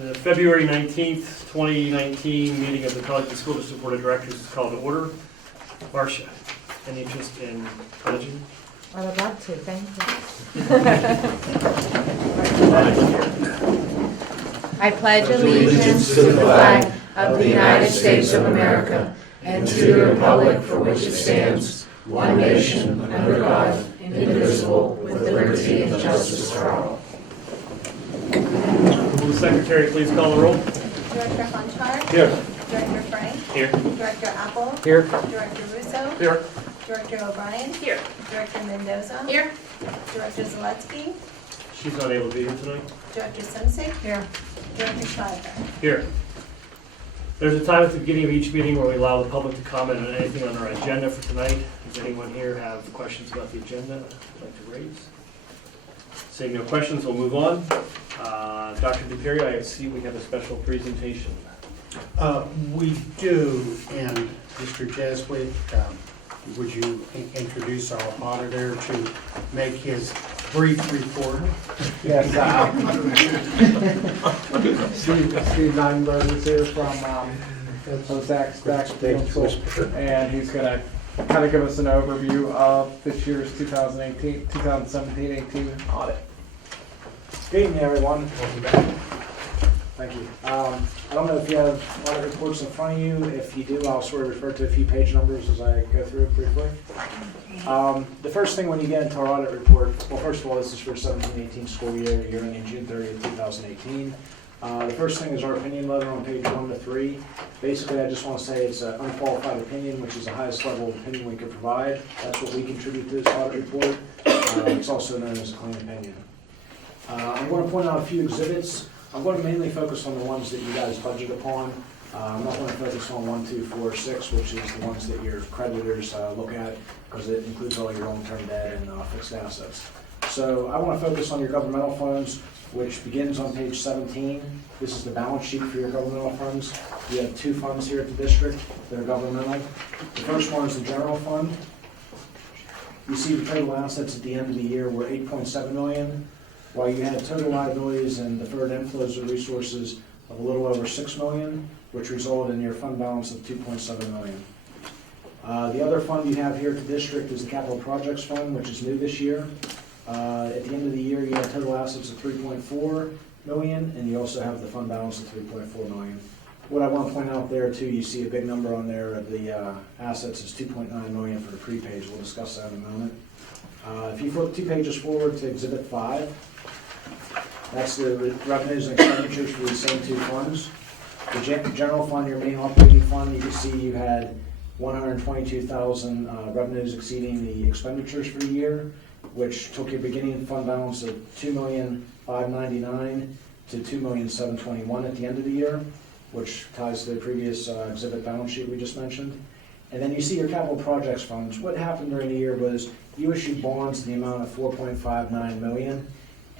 The February 19th, 2019 meeting of the Carlynton School District Board of Directors is called to order. Marcia, any interest in pledging? I would love to, thank you. I pledge allegiance to the flag of the United States of America and to the republic for which it stands, one nation, under God, indivisible, with liberty and justice for all. Will the secretary please call the roll? Director Honchar. Here. Director Frank. Here. Director Apple. Here. Director Russo. Here. Director O'Brien. Here. Director Mendoza. Here. Director Zaletsky. She's not able to be here tonight. Director Simsek. Here. Director Schleifer. Here. There's a time at the beginning of each meeting where we allow the public to comment on anything on our agenda for tonight. Does anyone here have questions about the agenda they'd like to raise? Seeing no questions, we'll move on. Dr. DePieri, I see we have a special presentation. We do, and Mr. Jeswick, would you introduce our auditor to make his brief report? Yes, Steve Neinberg is here from Zach's Council, and he's going to kind of give us an overview of this year's 2017-18 audit. Good evening, everyone. Welcome back. Thank you. I don't know if you have audit reports in front of you. If you do, I'll sort of refer to a few page numbers as I go through it briefly. The first thing when you get into our audit report, well, first of all, this is for 17-18 school year, year ending June 30th, 2018. The first thing is our opinion letter on page 1 to 3. Basically, I just want to say it's an unqualified opinion, which is the highest level of opinion we can provide. That's what we contribute to this audit report. It's also known as a clean opinion. I'm going to point out a few exhibits. I'm going to mainly focus on the ones that you guys budget upon. I'm not going to focus on 1, 2, 4, 6, which is the ones that your creditors look at because it includes all your long-term debt and fixed assets. So I want to focus on your governmental funds, which begins on page 17. This is the balance sheet for your governmental funds. We have 2 funds here at the district that are governmental. The first one is the general fund. You see the total assets at the end of the year were $8.7 million. While you had total liabilities and deferred inflows of resources of a little over $6 million, which resulted in your fund balance of $2.7 million. The other fund you have here at the district is the Capital Projects Fund, which is new this year. At the end of the year, you had total assets of $3.4 million, and you also have the fund balance of $3.4 million. What I want to point out there, too, you see a big number on there of the assets is $2.9 million for the prepays. We'll discuss that in a moment. If you flip 2 pages forward to Exhibit 5, that's the revenues and expenditures for these same 2 funds. The general fund, your main operating fund, you can see you had $122,000 revenues exceeding the expenditures for the year, which took your beginning fund balance of $2,599,000 to $2,721,000 at the end of the year, which ties to the previous exhibit balance sheet we just mentioned. And then you see your capital projects funds. What happened during the year was you issued bonds in the amount of $4.59 million,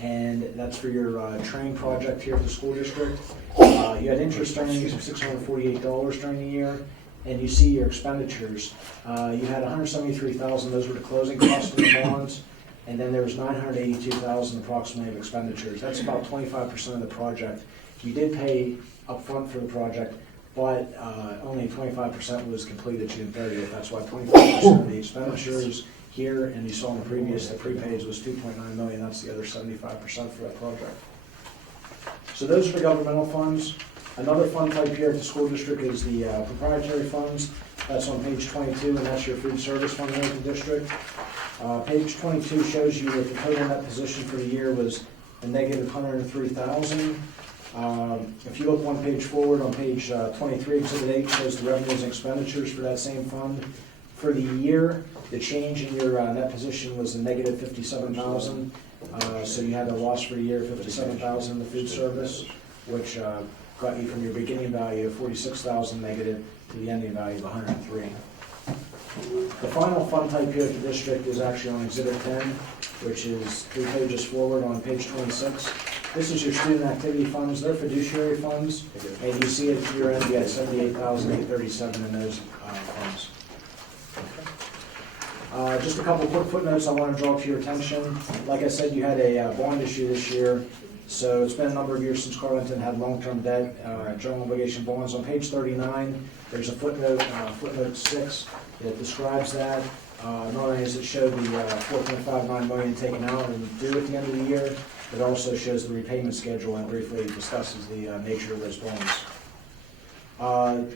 and that's for your train project here at the school district. You had interest earnings of $648 during the year, and you see your expenditures. You had $173,000, those were the closing costs of the bonds, and then there was $982,000 approximately of expenditures. That's about 25% of the project. You did pay upfront for the project, but only 25% was completed June 30th. That's why 25% of the expenditures here, and you saw in the previous, the prepays was $2.9 million. That's the other 75% for that project. So those are the governmental funds. Another fund type here at the school district is the proprietary funds. That's on page 22, and that's your food service fund here at the district. Page 22 shows you that the total net position for the year was a negative $103,000. If you look 1 page forward, on page 23, Exhibit 8 shows the revenues and expenditures for that same fund. For the year, the change in your net position was a negative $57,000. So you had a loss for the year of $57,000 in the food service, which got you from your beginning value of $46,000 negative to the ending value of $103,000. The final fund type here at the district is actually on Exhibit 10, which is 3 pages forward on page 26. This is your student activity funds. They're fiduciary funds, and you see at year end you had $78,837 in those funds. Just a couple quick footnotes I want to draw to your attention. Like I said, you had a bond issue this year, So it's been a number of years since Carlynton had long-term debt, general obligation bonds. On page 39, there's a footnote, footnote 6, that describes that. Not only does it show the $4.59 million taken out and due at the end of the year, it also shows the repayment schedule and briefly discusses the nature of those bonds.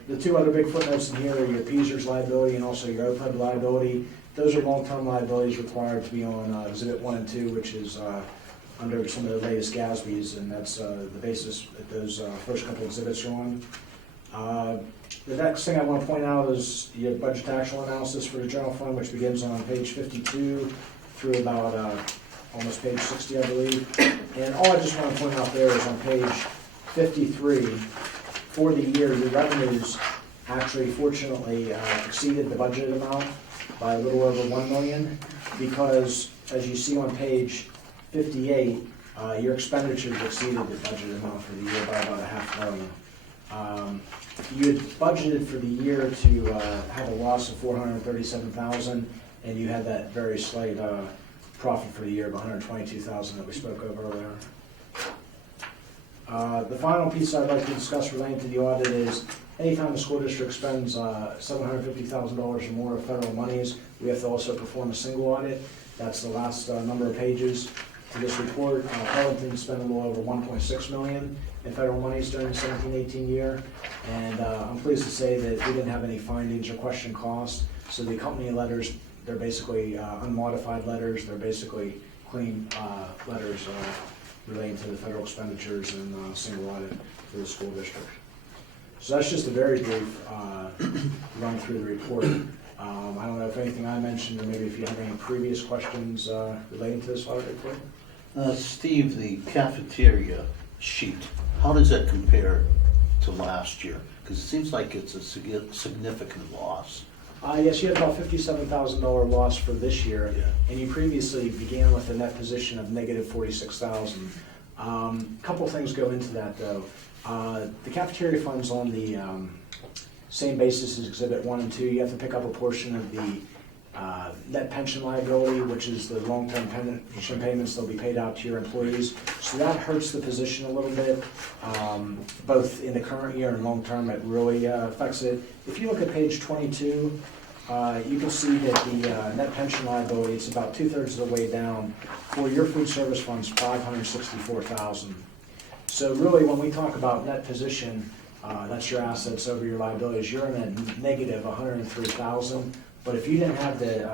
The two other big footnotes in here are your PSERS liability and also your OPEB liability. Those are long-term liabilities required to be on Exhibit 1 and 2, which is under some of the latest GASBs, and that's the basis that those first couple exhibits are on. The next thing I want to point out is your budget actual analysis for the general fund, which begins on page 52 through about almost page 60, I believe. And all I just want to point out there is on page 53, for the year, your revenues actually fortunately exceeded the budgeted amount by a little over $1 million, because as you see on page 58, your expenditures exceeded the budgeted amount for the year by about $500,000. You had budgeted for the year to have a loss of $437,000, and you had that very slight profit for the year of $122,000 that we spoke of earlier. The final piece I'd like to discuss relating to the audit is anytime the school district spends $750,000 or more of federal monies, we have to also perform a single audit. That's the last number of pages to this report. Carlynton spent a little over $1.6 million in federal monies during the 17-18 year, and I'm pleased to say that we didn't have any findings or question cost. So the accompanying letters, they're basically unmodified letters. They're basically clean letters relating to the federal expenditures and single audit for the school district. So that's just a very brief run through the report. I don't know if anything I mentioned, or maybe if you have any previous questions relating to this audit report. Steve, the cafeteria sheet, how does that compare to last year? Because it seems like it's a significant loss. Yes, you had about $57,000 loss for this year, Yeah. and you previously began with a net position of negative $46,000. Couple things go into that though. The cafeteria fund's on the same basis as Exhibit 1 and 2. You have to pick up a portion of the net pension liability, which is the long-term pension payments that'll be paid out to your employees. So that hurts the position a little bit, both in the current year and long-term. It really affects it. If you look at page 22, you can see that the net pension liability, it's about 2/3 of the way down. For your food service funds, $564,000. So really, when we talk about net position, that's your assets over your liabilities, you're in a negative $103,000. But if you didn't have the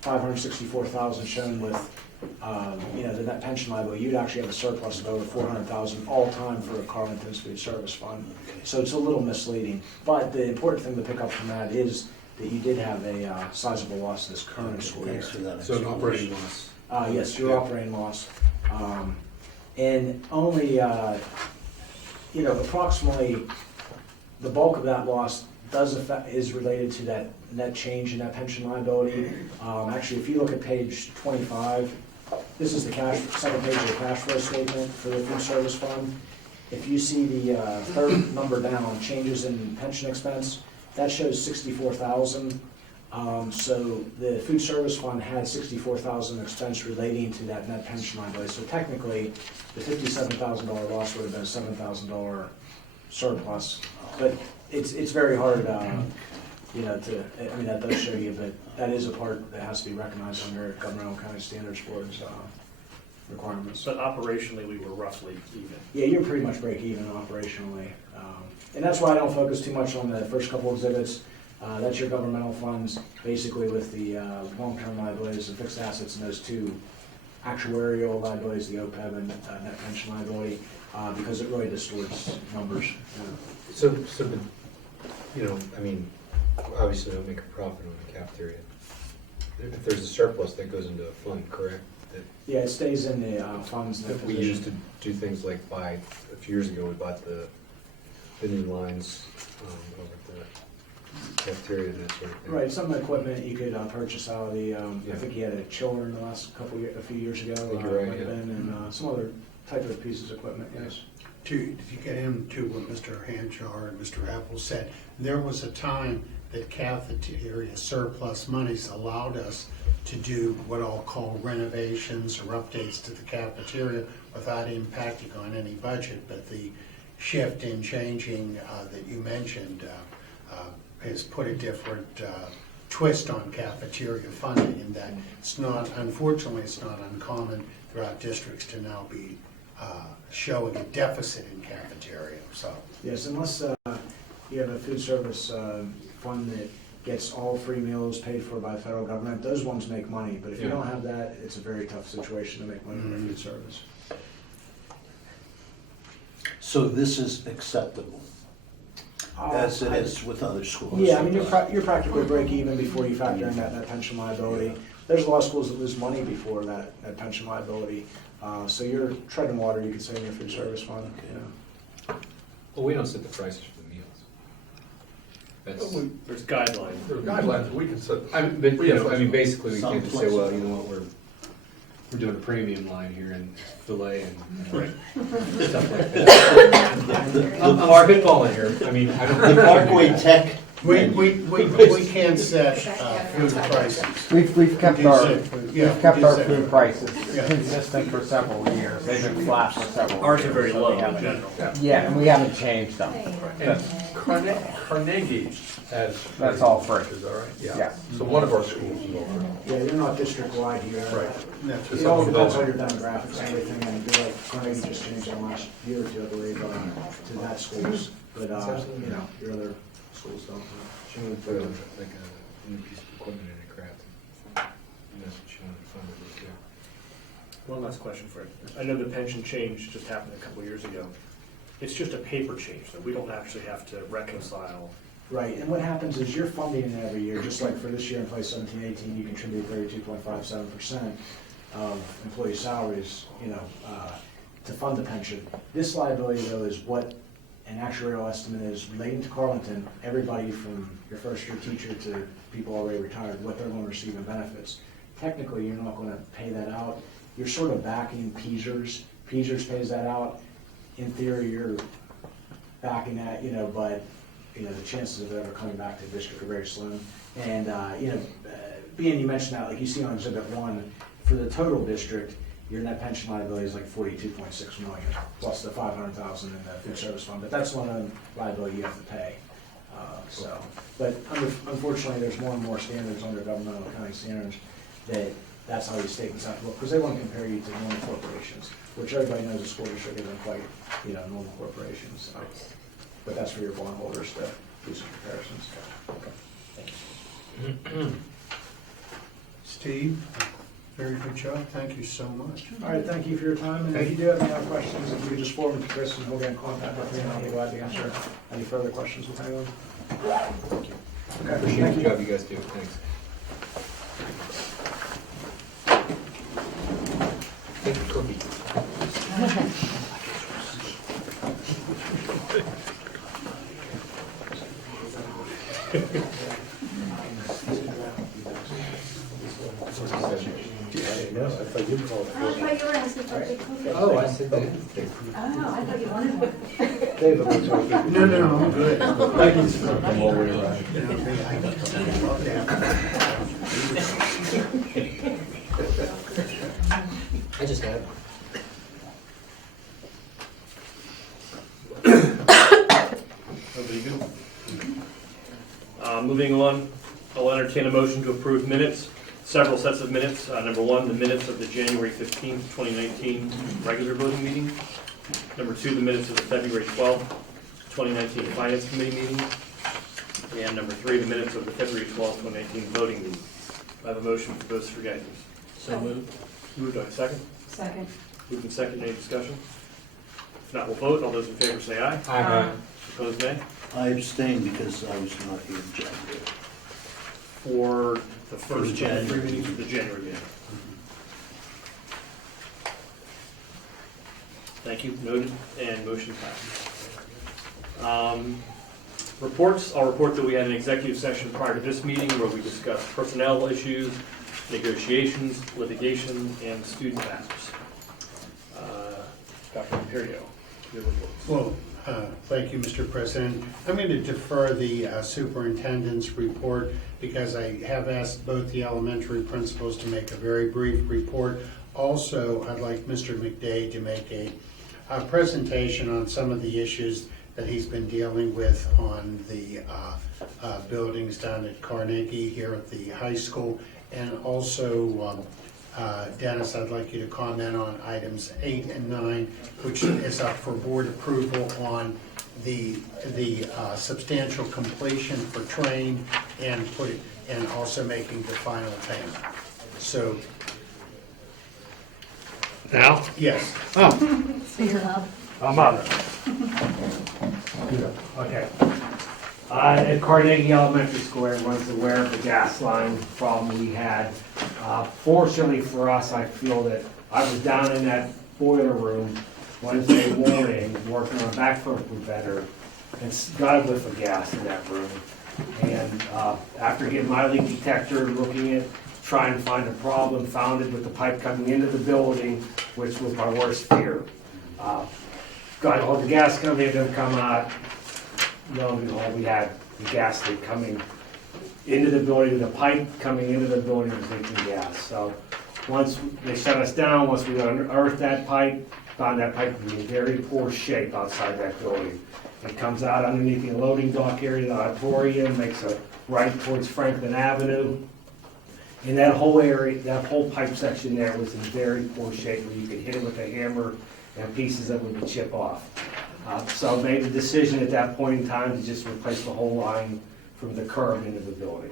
$564,000 shown with the net pension liability, you'd actually have a surplus of over $400,000 all time for a Carlynton's food service fund. So it's a little misleading. But the important thing to pick up from that is that you did have a sizable loss this current school year. Thanks for that. So an operating loss. Yes, your operating loss. And only, approximately the bulk of that loss is related to that net change in that pension liability. Actually, if you look at page 25, this is the second page of the cash flow statement for the food service fund. If you see the third number down, changes in pension expense, that shows $64,000. So the food service fund had $64,000 expense relating to that net pension liability. So technically, the $57,000 loss would have been a $7,000 surplus. But it's very hard, that does show you, but that is a part that has to be recognized under governmental accounting standards for its requirements. But operationally, we were roughly even. Yeah, you're pretty much break even operationally. And that's why I don't focus too much on the first couple exhibits. That's your governmental funds, basically with the long-term liabilities and fixed assets and those two actuarial liabilities, the OPEB and net pension liability, because it really distorts numbers. Obviously don't make a profit on the cafeteria. If there's a surplus, that goes into a fund, correct? Yeah, it stays in the funds. That we used to do things like a few years ago, we bought the new lines over at the cafeteria and that sort of thing. Right, some equipment you could purchase out of the, I think you had a chiller in the last a few years ago. I think you're right, yeah. And some other type of pieces of equipment, yes. To get into what Mr. Hanchar and Mr. Apple said, there was a time that cafeteria surplus monies allowed us to do what I'll call renovations or updates to the cafeteria without impacting on any budget, but the shift in changing that you mentioned has put a different twist on cafeteria funding, in that it's not, unfortunately, it's not uncommon throughout districts to now be showing a deficit in cafeteria, so. Yes, unless you have a food service fund that gets all free meals paid for by the federal government, those ones make money. But if you Yeah. don't have that, it's a very tough situation to make money from a food service. So this is acceptable, as it is with other schools? Yeah, I mean, you're practically break even before you factor in that pension liability. There's a lot of schools that lose money before that pension liability. So you're treading water, you could say, in your food service fund. Well, we don't set the prices for the meals. That's, There's guidelines. There are guidelines, we can set. I mean, but, We you have know, I mean, basically, we some can't just say, well, you flexibility. know what, we're doing a premium line here and filet and Right. stuff like that. I'm spitballing here, I mean, I don't. The Parkway Tech. We can set food prices. We've kept Do our, set food, yeah, we've kept do our set food food. prices Yeah. consistent for several years. They've been flat for several years. Ours are very so low we in haven't- general. Yeah, and we haven't changed them. And Carnegie has. That's all free. Is that right? Yeah. So one of our schools is all free. Yeah, you're not district-wide here. Right. That's It all depends on your demographics and everything, and do like Carnegie just changed in the last year or two, I believe, to that schools, but, you know, your other schools don't. She wanted to put like a new piece of equipment in a craft. And that's what she wanted to fund it with, One last question, Fred. I know the pension change just happened a couple of years ago. It's just a paper change, though. We don't actually have to reconcile. Right, and what happens is you're funding it every year, just like for this year in place 17-18, you contribute 32.57% of employee salaries, you know, to fund the pension. This liability, though, is what an actuarial estimate is relating to Carlynton, everybody from your first year teacher to people already retired, what they're going to receive in benefits. Technically, you're not going to pay that out. You're sort of backing Peasers. Peasers pays that out. In theory, you're backing that, you know, but, you know, the chances of it ever coming back to the district are very slim. And, you know, being you mentioned that, like you see on Exhibit 1, for the total district, your net pension liability is like 42.6 million, plus the 500,000 in the food service fund, but that's one liability you have to pay. But unfortunately, there's more and more standards under governmental accounting standards that's how these statements have to look, because they want to compare you to normal corporations, which everybody knows a school district isn't quite, you know, normal corporations. So. But that's for your bondholders to do some comparisons. Steve, very good job, thank you so much. All right, thank you for your time, and if you do have any other questions, if you could just forward them to Chris, and he'll get in contact with me, and I'll be glad to answer any further questions with anyone. yeah. Okay, Appreciate thank the you. job you guys do, thanks. Thank you, cookie. I thought you called. Oh, I thought you were asking for a big cookie. Oh, I said that. Oh, I thought you wanted one. David, what's your- No, I'm good. I'm all the way around. I just had. Everybody good? Moving on, I'll entertain a motion to approve minutes, several sets of minutes. Number one, the minutes of the January 15th, 2019 regular voting meeting. Number two, the minutes of the February 12th, 2019 Finance Committee meeting. And number three, the minutes of the February 12th, 2019 voting meeting. I have a motion for those three items. So moved. Moved, on second? Second. Moved and second, any discussion? If not, we'll vote. All those in favor say aye. Aye. Opposed, nay. I abstain because I was not here in January. For the first For the three January. meetings of the January meeting. Thank you, noted, and motion passed. Reports, I'll report that we had an executive session prior to this meeting where we discussed personnel issues, negotiations, litigation, and student matters. Dr. Imperio, your reports. Well, Thank you, Mr. President. I'm going to defer the superintendent's report because I have asked both the elementary principals to make a very brief report. Also, I'd like Mr. McDay to make a presentation on some of the issues that he's been dealing with on the buildings down at Carnegie here at the high school. And also, Dennis, I'd like you to comment on items 8 and 9, which is up for board approval on the substantial completion for train and also making the final payment. So, Now? yes. I'm up. Okay. At Carnegie Elementary School, everyone's aware of the gas line problem we had. Fortunately for us, I feel that I was down in that boiler room Wednesday morning, working on backflow preventer, and got a whiff of gas in that room. And after getting my leak detector, looking at, trying to find a problem, found it with the pipe coming into the building, which was my worst fear. Got all the gas coming in, come out. Lo and behold, we had the gas leak coming into the building, the pipe coming into the building was leaking gas. So once they shut us down, once we unearthed that pipe, found that pipe to be in very poor shape outside that building. It comes out underneath the loading dock area of the auditorium, makes a right towards Franklin Avenue. And that whole area, that whole pipe section there was in very poor shape where you could hit it with a hammer and pieces of it would chip off. So made the decision at that point in time to just replace the whole line from the curb into the building.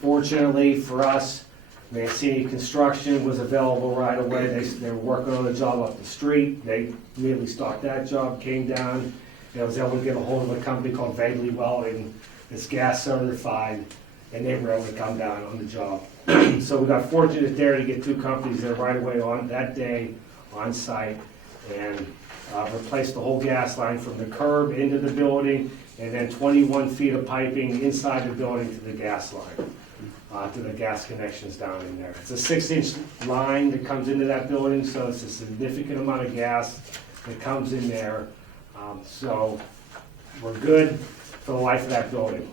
Fortunately for us, Mancini Construction was available right away. They were working on a job up the street. They immediately stopped that job, came down, and I was able to get a hold of a company called Vaguely Welding. It's gas certified, and they were able to come down on the job. So we got fortunate there to get two companies there right away on that day on site and replaced the whole gas line from the curb into the building and then 21 feet of piping inside the building to the gas line, to the gas connections down in there. It's a 6-inch line that comes into that building, so it's a significant amount of gas that comes in there. So we're good for the life of that building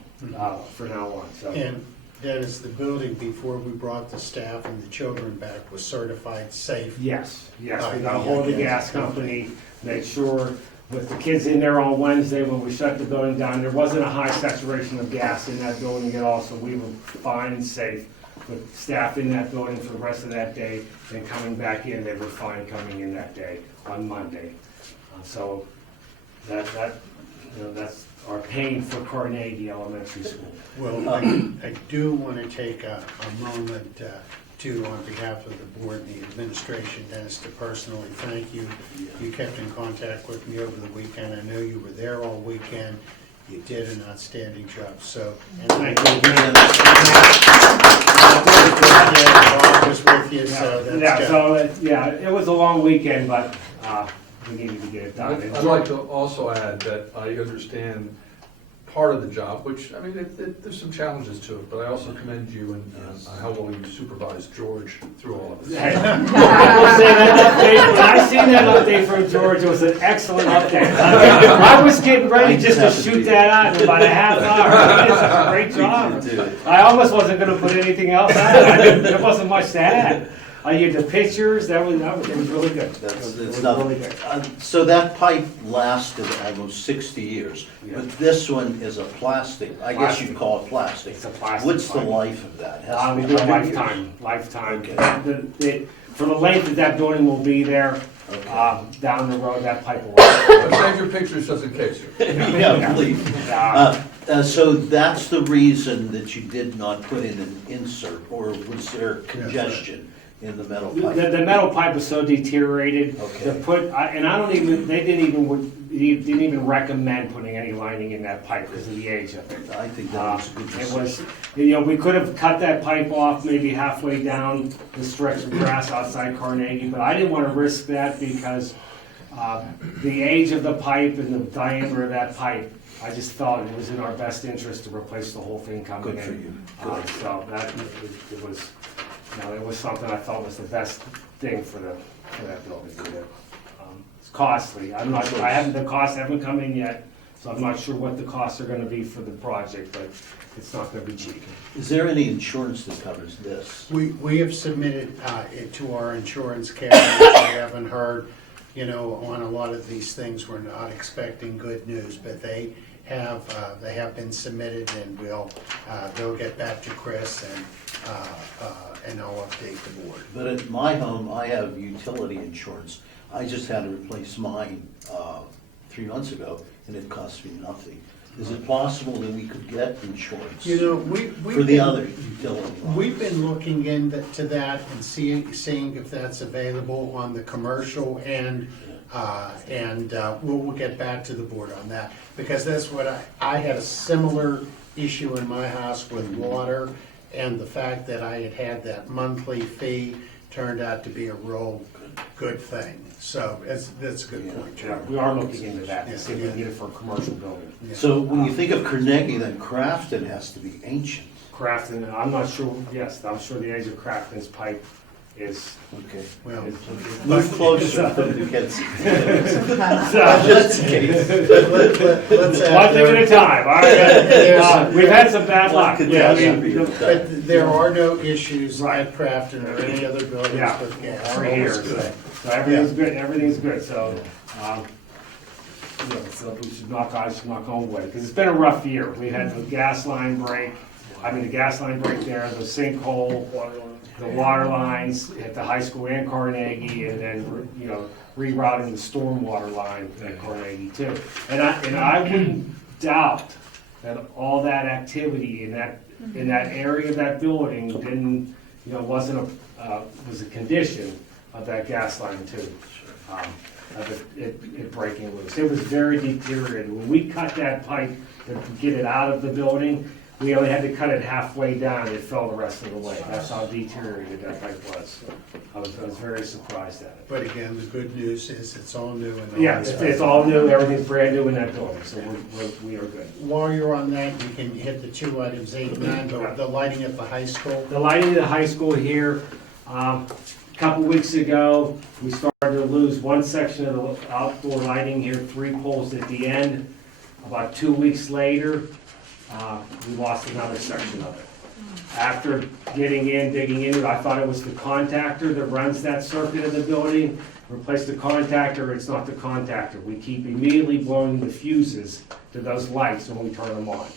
for now on. So. And Dennis, the building before we brought the staff and the children back was certified safe. Yes, we got a hold of the gas company, made sure with the kids in there on Wednesday when we shut the building down, there wasn't a high saturation of gas in that building at all, so we were fine and safe with staff in that building for the rest of that day, and coming back in, they were fine coming in that day on Monday. So that's our pain for Carnegie Elementary School. Well, I do want to take a moment to, on behalf of the board and the administration, Dennis, to personally thank you. You kept in contact with me over the weekend. I know you were there all weekend. You did an outstanding job, so, and thank you again. Bob was with you, so that's good. It was a long weekend, but we needed to get it done. I'd like to also add that I understand part of the job, which, I mean, there's some challenges to it, but I also commend you and how well you supervised George through all of this. Hey, I will say that update, when I seen that update from George, it was an excellent update. I was getting ready just to shoot that out in about a half hour. It's a great job. I almost wasn't gonna put anything else out. There wasn't much to add. I get the pictures, it was really good. It was really good. So that pipe lasted almost 60 years, Yeah. but this one is a plastic, I guess you'd call it plastic. It's a plastic What's the pipe. life of that? Has to We be do a 100 years? lifetime. Okay. For the length that building will be there, Okay. down the road, that pipe will last. But save your pictures just in case. Yeah, please. Uh, So that's the reason that you did not put in an insert, or was there congestion in the metal pipe? The metal pipe was so deteriorated Okay. to put, and I don't even, they didn't even recommend putting any lining in that pipe because of the age of it. I think that was a good It decision. was, we could have cut that pipe off maybe halfway down the stretch of grass outside Carnegie, but I didn't want to risk that because the age of the pipe and the diameter of that pipe, I just felt it was in our best interest to replace the whole thing coming in. Good for you. Good. So that, it was, it was something I felt was the best thing for that building to do. It's costly. I'm not, the costs haven't come in yet, so I'm not sure what the costs are gonna be for the project, but it's not gonna be cheap. Is there any insurance that covers this? We have submitted it to our insurance carriers. We haven't heard, on a lot of these things, we're not expecting good news, but they have been submitted, and they'll get back to Chris, and I'll update the board. But at my home, I have utility insurance. I just had to replace mine 3 months ago, and it cost me nothing. Is it possible that we could get insurance for the other utility lines? We've been looking into that and seeing if that's available on the commercial end, and we'll get back to the board on that, because that's what I had a similar issue in my house with water, and the fact that I had that monthly fee turned out to be a real good thing. So that's a good point, Yeah, Joe. we are looking into that, to see if we can get it for a commercial building. So when you think of Carnegie, then Crafton has to be ancient. Crafton, I'm not sure, yes, I'm sure the age of Crafton's pipe is. Okay. Well, Move closer so we can see. So, That's the case. let's one thing at a time, all right? We've had some bad luck. One Yeah, I catastrophe mean, at a time. but there are no issues Right. at Crafton or any other buildings Yeah, with gas. we're here, so everything's good, everything's good, so, so we should knock on wood, because it's been a rough year. We had the gas line break, the gas line break there, the sinkhole, the water lines at the high school and Carnegie, and then, rerouting the stormwater line at Carnegie too. And I wouldn't doubt that all that activity in that area of that building didn't, wasn't was a condition of that gas line too. Of it breaking loose. It was very deteriorated. When we cut that pipe to get it out of the building, we only had to cut it halfway down. It fell the rest of the way. That's how deteriorated that pipe was. I was very surprised at it. But again, the good news is it's all new and all. Yeah, it's all new. Everything's brand new in that building, so we are good. While you're on that, you can hit the 2 items, 8 and 9, but the lighting at the high school. The lighting at the high school here, a couple weeks ago, we started to lose one section of the outdoor lighting here, 3 poles at the end. About 2 weeks later, we lost another section of it. After digging into it, I thought it was the contactor that runs that circuit of the building. Replaced the contactor, it's not the contactor. We keep immediately blowing the fuses to those lights when we turn them on.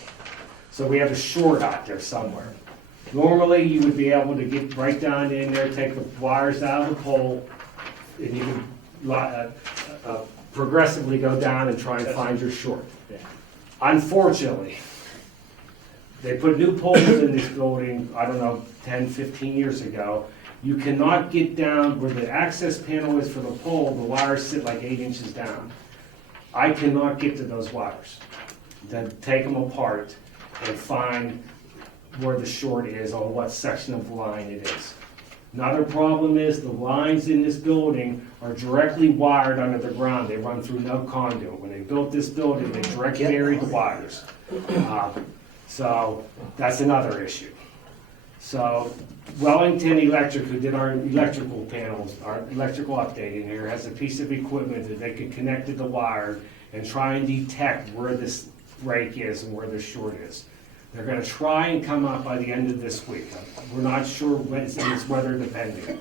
So we have a short out there somewhere. Normally, you would be able to get right down in there, take the wires out of the pole, and you can progressively go down and try and find your short. Unfortunately, they put new poles in this building, 10, 15 years ago. You cannot get down where the access panel is for the pole, the wires sit like 8 inches down. I cannot get to those wires. Then take them apart and find where the short is on what section of the line it is. Another problem is the lines in this building are directly wired under the ground. They run through no conduit. When they built this building, they direct buried the wires. So that's another issue. So Wellington Electric, who did our electrical panels, our electrical updating here, has a piece of equipment that they can connect to the wire and try and detect where this break is and where the short is. They're gonna try and come up by the end of this week. We're not sure when, it's weather dependent.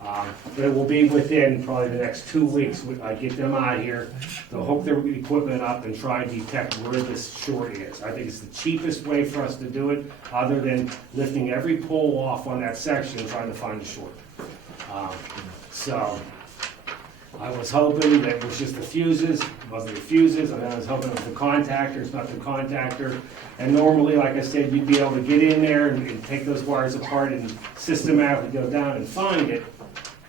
But it will be within probably the next 2 weeks. I get them out here, they'll hook their equipment up and try and detect where this short is. I think it's the cheapest way for us to do it, other than lifting every pole off on that section and trying to find the short. So I was hoping that it was just the fuses, it wasn't the fuses, and I was hoping it was the contactor, it's not the contactor. And normally, like I said, you'd be able to get in there and take those wires apart and systematically go down and find it,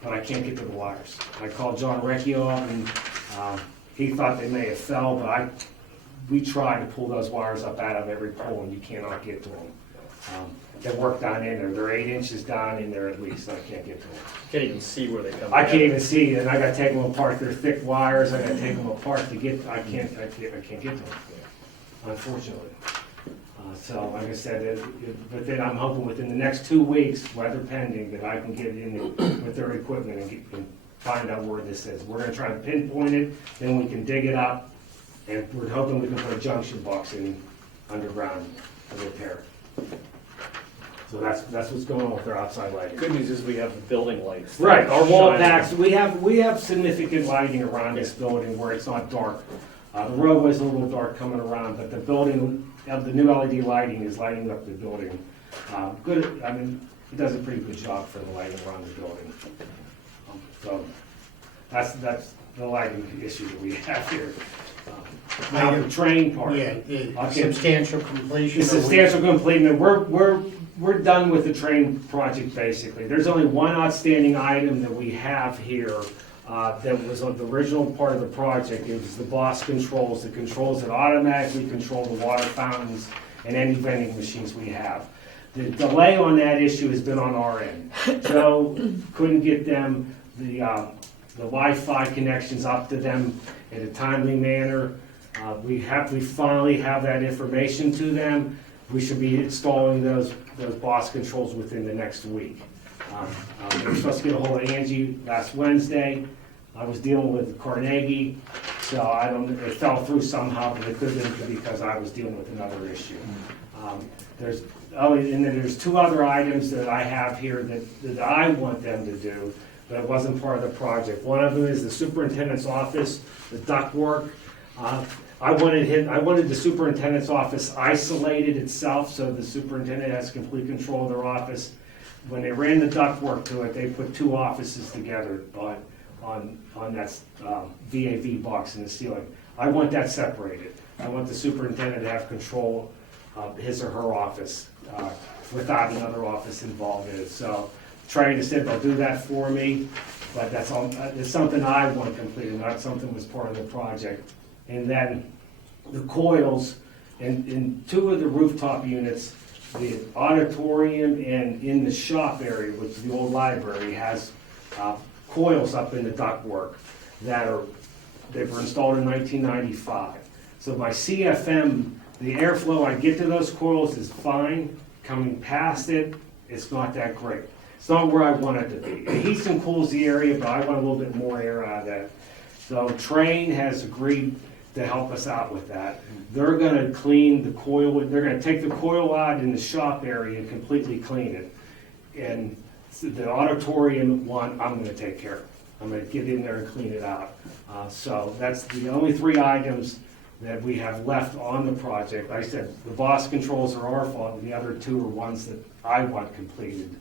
but I can't get to the wires. I called John Recchio and he thought they may have fell, but we tried to pull those wires up out of every pole and you cannot get to them. They work down in there, they're 8 inches down in there at least, and I can't get to them. Can't even see where they come. I can't even see, and I gotta take them apart, they're thick wires, I gotta take them apart to get, I can't get to them, unfortunately. So, like I said, but then I'm hoping within the next 2 weeks, weather pending, that I can get in with their equipment and find out where this is. We're gonna try to pinpoint it, then we can dig it up, and we're hoping we can put a junction box in underground to repair. So that's what's going on with our outside lighting. Good news is we have the building lights. Right, our wall Shine. packs, we have significant lighting around this building where it's not dark. The roadway's a little dark coming around, but the building, the new LED lighting is lighting up the building. Good, I mean, it does a pretty good job for the lighting around the building. So, that's the lighting issue that we have here. Now, the train part. Yeah, the I'll get- substantial completion. The substantial completion, we're done with the train project, basically. There's only one outstanding item that we have here that was on the original part of the project. It was the boss controls, the controls that automatically control the water fountains and any vending machines we have. The delay on that issue has been on our end. Joe couldn't get them, the Wi-Fi connections up to them in a timely manner. We finally have that information to them. We should be installing those boss controls within the next week. We were supposed to get a hold of Angie last Wednesday. I was dealing with Carnegie, so it fell through somehow, but it could have been because I was dealing with another issue. And then there's two other items that I have here that I want them to do, but it wasn't part of the project. One of them is the superintendent's office, the ductwork. I wanted the superintendent's office isolated itself, so the superintendent has complete control of their office. When they ran the ductwork to it, they put two offices together on that VAV box in the ceiling. I want that separated. I want the superintendent to have control of his or her office without another office involved in it. So Trey said they'll do that for me, but it's something I want completed, not something that was part of the project. And then the coils in two of the rooftop units, the auditorium and in the shop area, which is the old library, has coils up in the ductwork they were installed in 1995. So my CFM, the airflow I get to those coils is fine. Coming past it, it's not that great. It's not where I want it to be. It heats and cools the area, but I want a little bit more air out of that. So Train has agreed to help us out with that. They're gonna clean the coil, they're gonna take the coil out in the shop area and completely clean it. And the auditorium one, I'm gonna take care of. I'm gonna get in there and clean it out. So that's the only three items that we have left on the project. Like I said, the boss controls are our fault, and the other two are ones that I want completed.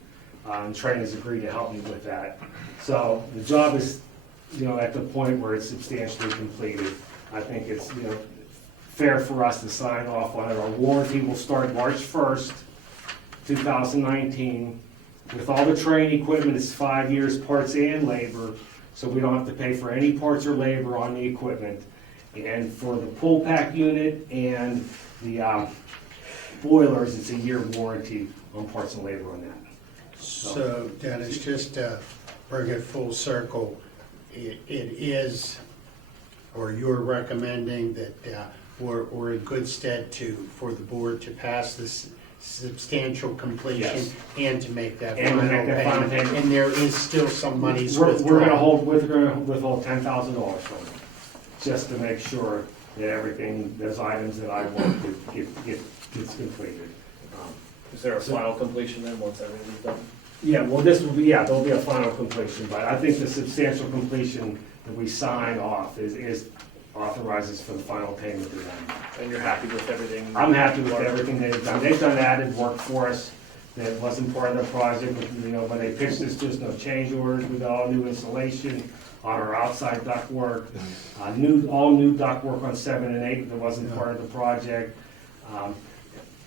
And Train has agreed to help me with that. So the job is, at the point where it's substantially completed. I think it's, fair for us to sign off on it. Our warranty will start March 1st, 2019. With all the Train equipment, it's 5 years, parts and labor, so we don't have to pay for any parts or labor on the equipment. And for the pull pack unit and the boilers, it's a year warranty on parts and labor on that. So Dennis, just to bring it full circle, it is, or you're recommending that we're in good stead for the board to pass this substantial completion Yes. and to make that And to final make that final payment. payment. And there is still some monies We're withdrawn. gonna withhold $10,000 from it, just to make sure that everything, those items that I want to gets completed. Is there a final completion then, once everything's done? Yeah, well, there'll be a final completion, but I think the substantial completion that we sign off is authorizes for the final payment to them. And you're happy with everything? I'm happy with everything they've done. They've done added work for us that wasn't part of the project, but, when they pitched us, just no change orders. We got all new insulation on our outside ductwork, all new ductwork on 7 and 8 that wasn't part of the project.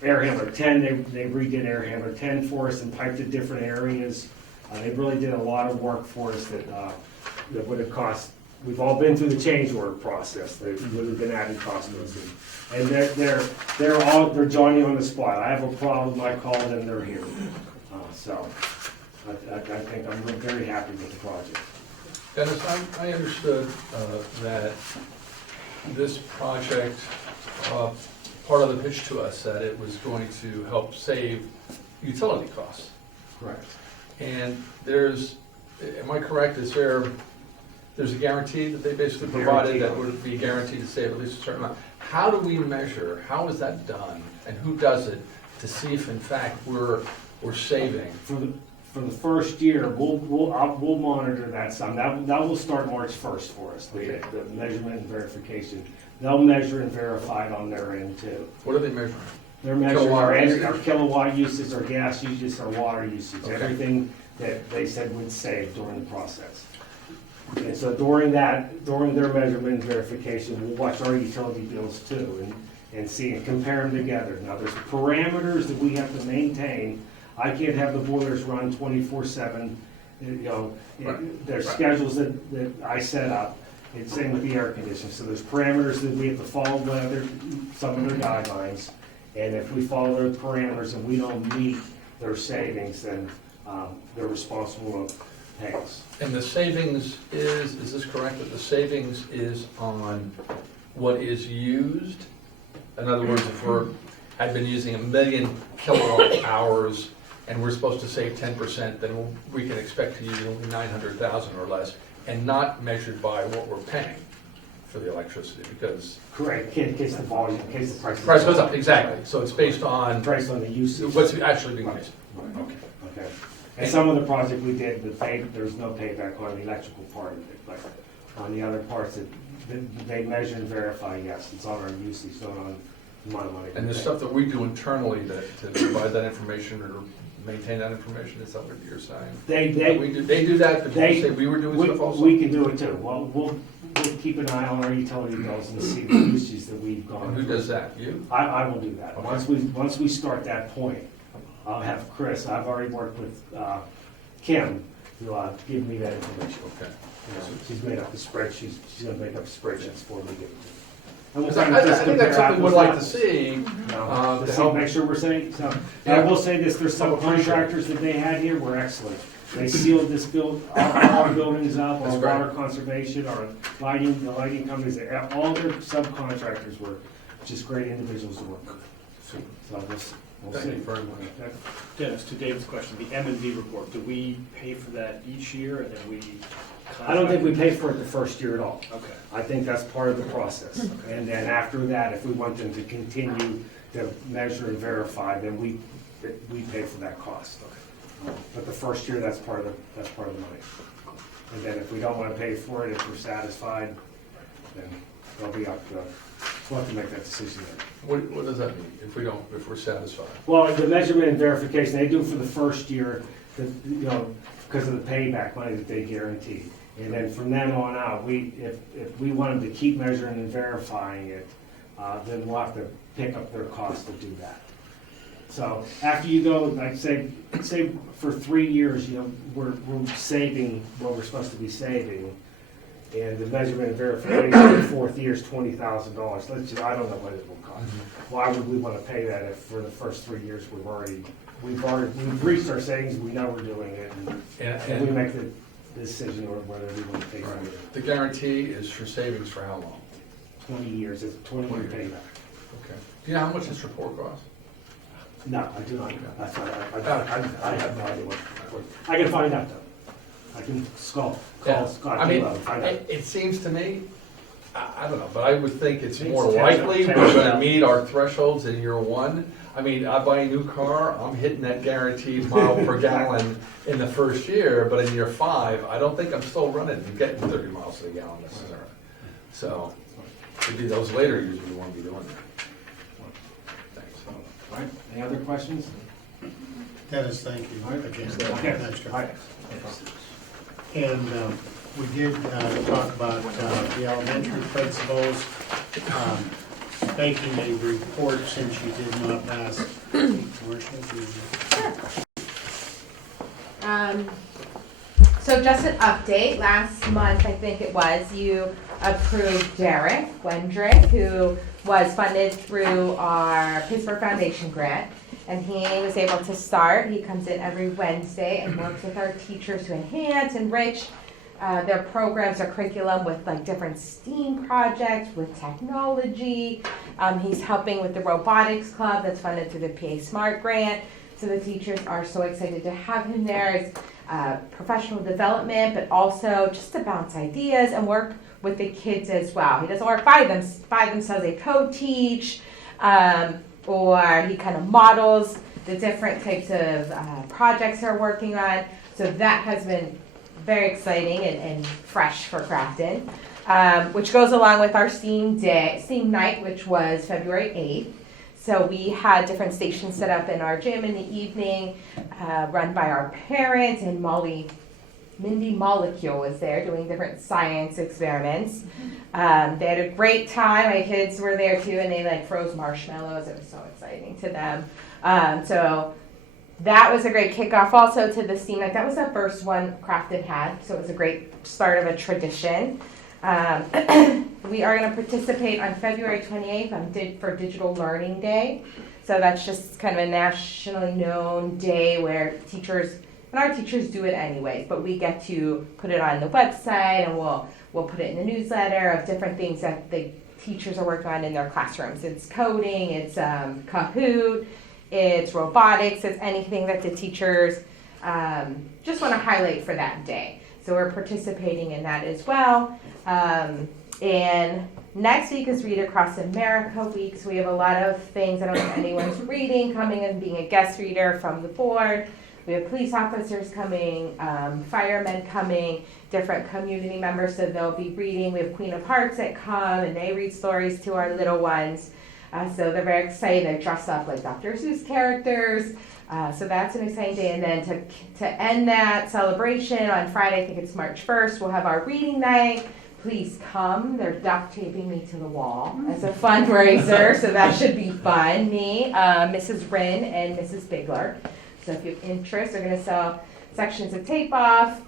Air handler 10, they redid air handler 10 for us and piped it different areas. They really did a lot of work for us that would have cost. We've all been through the change order process. There would have been added cost to us. And they're Johnny on the spot. I have a problem, I call them, they're here. So I think I'm very happy with the project. Dennis, I understood that this project, part of the pitch to us, that it was going to help save utility costs. Correct. And am I correct, is there there's a guarantee that they basically provided that would be guaranteed to save at least a certain amount. How do we measure, how is that done, and who does it to see if in fact we're saving? For the first year, we'll monitor that some. That will start March 1st for us, the measurement and verification. They'll measure and verify it on their end too. What are they measuring? They're measuring Kilowatt usage? our kilowatt usage, our gas usage, our water usage, Okay. everything that they said would save during the process. And so during their measurement and verification, we'll watch our utility bills too and see and compare them together. Now, there's parameters that we have to maintain. I can't have the boilers run 24/7, Right. there's schedules that I set up. It's same with the air conditioning, so there's parameters that we have to follow some of their guidelines. And if we follow their parameters and we don't meet their savings, then they're responsible to pay us. And the savings is this correct, that the savings is on what is used? In other words, if had been using 1 million kilowatt hours and we're supposed to save 10%, then we can expect to use only 900,000 or less, and not measured by what we're paying for the electricity, because Correct, in case the volume, in case the price. price goes up, exactly. So it's based on Price on the usage. what's actually being used. Okay. Okay. And some of the project we did, there's no payback on the electrical part of it, but on the other parts, they measure and verify, yes, it's on our usage, not on the amount of money. And the stuff that we do internally to provide that information or maintain that information, is that what you're saying? They do that, but you say we were doing stuff also? We can do it too. Well, we'll keep an eye on our utility bills and see the usage that we've gone. And who through. does that? You? I will do that. Okay. Once we start that point, I'll have Chris, I've already worked with Kim to give me that information. Okay. She's made up the spreadsheets, she's gonna make up spreadsheets for me. And we'll Because kind of I just think that's compare something we'd like to apples see. to to see, help- make sure we're saying, so, Yeah. I will say this, there's some contractors that they had here were excellent. They sealed this our buildings up, our That's great. water conservation, our the lighting companies, all their subcontractors were just great individuals to work with. So we'll see. Thank you very much. Okay. Dennis, to David's question, the M&V report, do we pay for that each year and then we? I don't think we pay for it the first year at all. Okay. I think that's part of the process. And then after that, if we want them to continue to measure and verify, then we pay for that cost. But the first year, that's part of the money. And then if we don't want to pay for it, if we're satisfied, then they'll be up to, we'll have to make that decision then. What does that mean, if we're satisfied? Well, the measurement and verification, they do it for the first year, because of the payback money that they guarantee. And then from then on out, if we want them to keep measuring and verifying it, then we'll have to pick up their cost to do that. So after you go, like say for 3 years, we're saving what we're supposed to be saving, and the measurement and verification in the 4th year is $20,000. I don't know what it will cost. Why would we want to pay that if for the first 3 years we've reached our savings, we know we're doing it, and we make the decision or whether we want to pay for it. The guarantee is for savings for how long? 20 years, it's 20-year payback. Okay. Do you know how much this report costs? No, I do not. I have no idea what. I can find out though. I can call Scott. I mean, Delo and find out. it seems to me, I don't know, but I would think it's It's more 10 likely we're 10. gonna meet our thresholds in year 1. I mean, I buy a new car, I'm hitting that guaranteed mile per gallon in the first year, but in year 5, I don't think I'm still running and getting 30 miles to the gallon necessarily. So, it'd be those later years we want to be doing that. Thanks. All right, any other questions? Dennis, thank you again. Okay. Thanks, Jeff. All right. And we did talk about the elementary principals making a report since you did not pass commercial. So just an update, last month, I think it was, you approved Derek Wendrick, who was funded through our Pittsburgh Foundation grant, and he was able to start. He comes in every Wednesday and works with our teachers to enhance, enrich their programs, their curriculum with like different STEAM projects, with technology. He's helping with the robotics club that's funded through the PA Smart grant. So the teachers are so excited to have him there. professional development, but also just to bounce ideas and work with the kids as well. He doesn't work by themselves, they co-teach, or he kind of models the different types of projects they're working on. So that has been very exciting and fresh for Carlynton, which goes along with our STEAM night, which was February 8th. So we had different stations set up in our gym in the evening, run by our parents, and Mindy Molecule was there doing different science experiments. They had a great time. My kids were there too, and they like froze marshmallows. It was so exciting to them. So that was a great kickoff also to the STEAM night. That was the first one Carlynton had, so it was a great start of a tradition. We are going to participate on February 28th for Digital Learning Day. So that's just kind of a nationally known day where teachers, and our teachers do it anyways, but we get to put it on the website, and we'll put it in the newsletter of different things that the teachers are working on in their classrooms. It's coding, it's Kahoot, it's robotics, it's anything that the teachers just want to highlight for that day. So we're participating in that as well. And next week is Read Across America week. So we have a lot of things. I don't know if anyone's reading, coming and being a guest reader from the board. We have police officers coming, firemen coming, different community members, so they'll be reading. We have Queen of Hearts that come, and they read stories to our little ones. So they're very excited. They dress up like Dr. Seuss characters. So that's an exciting day. And then to end that celebration on Friday, I think it's March 1st, we'll have our reading night. Please come. They're duct taping me to the wall as a fundraiser, so that should be fun. Me, Mrs. Wren, and Mrs. Bigler. So if you have interest, they're going to sell sections of tape off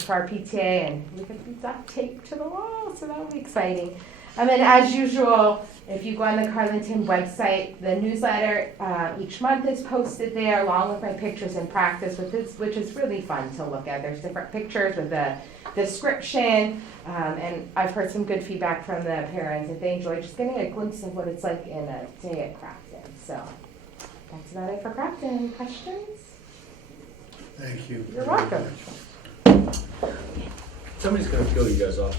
for our PTA, and we could be duct taped to the wall, so that'll be exciting. And then as usual, if you go on the Carlynton website, the newsletter each month is posted there along with my pictures in practice, which is really fun to look at. There's different pictures with the description, and I've heard some good feedback from the parents that they enjoy just getting a glimpse of what it's like in a day at Carlynton. So that's about it for Carlynton. Questions? Thank you. You're welcome. Somebody's gonna peel you guys off.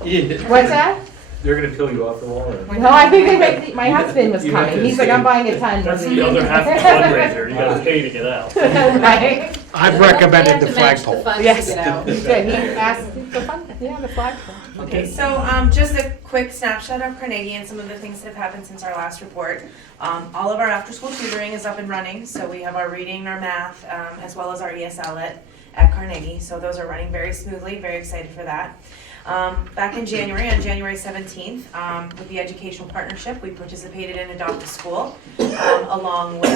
What's that? They're gonna peel you off the wall, or? No, I think my husband was coming. He's like, I'm buying a ton. That's the other half of the fundraiser, you gotta pay to get out. Right? I've recommended the flagpole. Yes. Good. He asked the fun, the flagpole. Okay, so just a quick snapshot of Carnegie and some of the things that have happened since our last report. All of our after-school tutoring is up and running, so we have our reading, our math, as well as our ESL at Carnegie. So those are running very smoothly, very excited for that. Back in January, on January 17th, with the Educational Partnership, we participated in Adopt a School, along with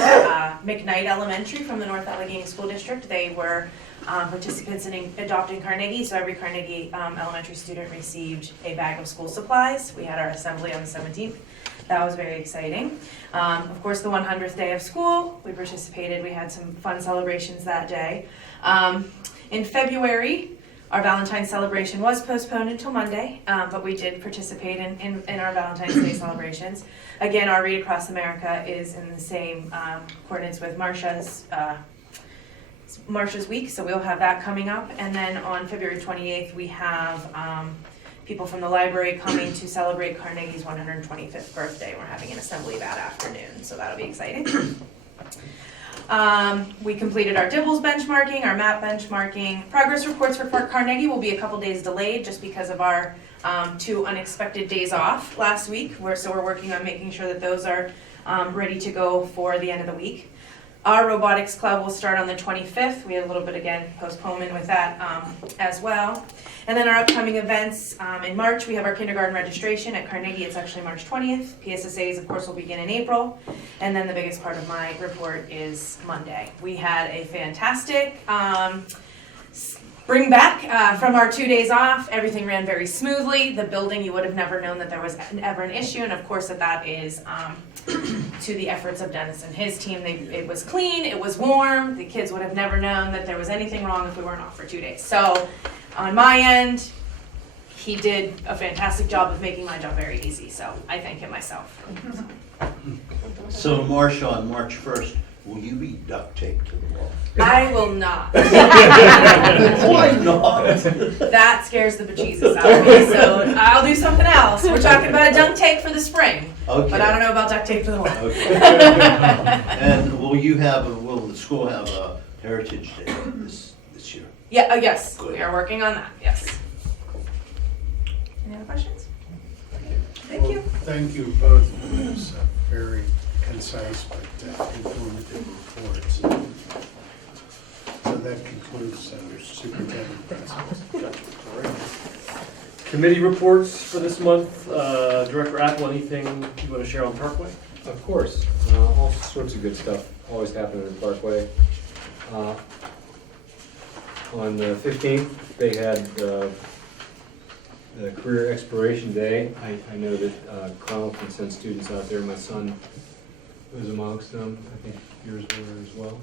McKnight Elementary from the North Allegheny School District. They were participants in adopting Carnegie, so every Carnegie elementary student received a bag of school supplies. We had our assembly on the 17th. That was very exciting. Of course, the 100th day of school, we participated. We had some fun celebrations that day. In February, our Valentine's celebration was postponed until Monday, but we did participate in our Valentine's Day celebrations. Again, our Read Across America is in the same coordinates with Marcia's week, so we'll have that coming up. And then on February 28th, we have people from the library coming to celebrate Carnegie's 125th birthday. We're having an assembly that afternoon, so that'll be exciting. We completed our Dibbles benchmarking, our MAP benchmarking. Progress reports for Carnegie will be a couple days delayed just because of our 2 unexpected days off last week. So we're working on making sure that those are ready to go for the end of the week. Our robotics club will start on the 25th. We had a little bit, again, postponement with that as well. And then our upcoming events in March, we have our kindergarten registration at Carnegie. It's actually March 20th. PSSAs, of course, will begin in April. And then the biggest part of my report is Monday. We had a fantastic bring back from our 2 days off. Everything ran very smoothly. The building, you would have never known that there was ever an issue. And of course, that is to the efforts of Dennis and his team. It was clean, it was warm. The kids would have never known that there was anything wrong if we weren't off for 2 days. So on my end, he did a fantastic job of making my job very easy. So I thank him myself. So Marcia, on March 1st, will you be duct taped to the wall? I will not. Why not? That scares the bejesus out of me, so I'll do something else. We're talking about a duct tape for the spring, Okay. but I don't know about duct tape for the winter. Okay. And will the school have a Heritage Day this year? Yeah, yes, Good. we are working on that, yes. Any other questions? Thank you. Thank you both for those very concise but informative reports. So that concludes Superintendent President's. Gotcha. All right. Committee reports for this month. Director Apple, anything you want to share on Parkway? Of course, all sorts of good stuff always happening in the Parkway. On the 15th, they had the Career Exploration Day. I know that Carlynton sent students out there. My son was amongst them. I think yours were as well.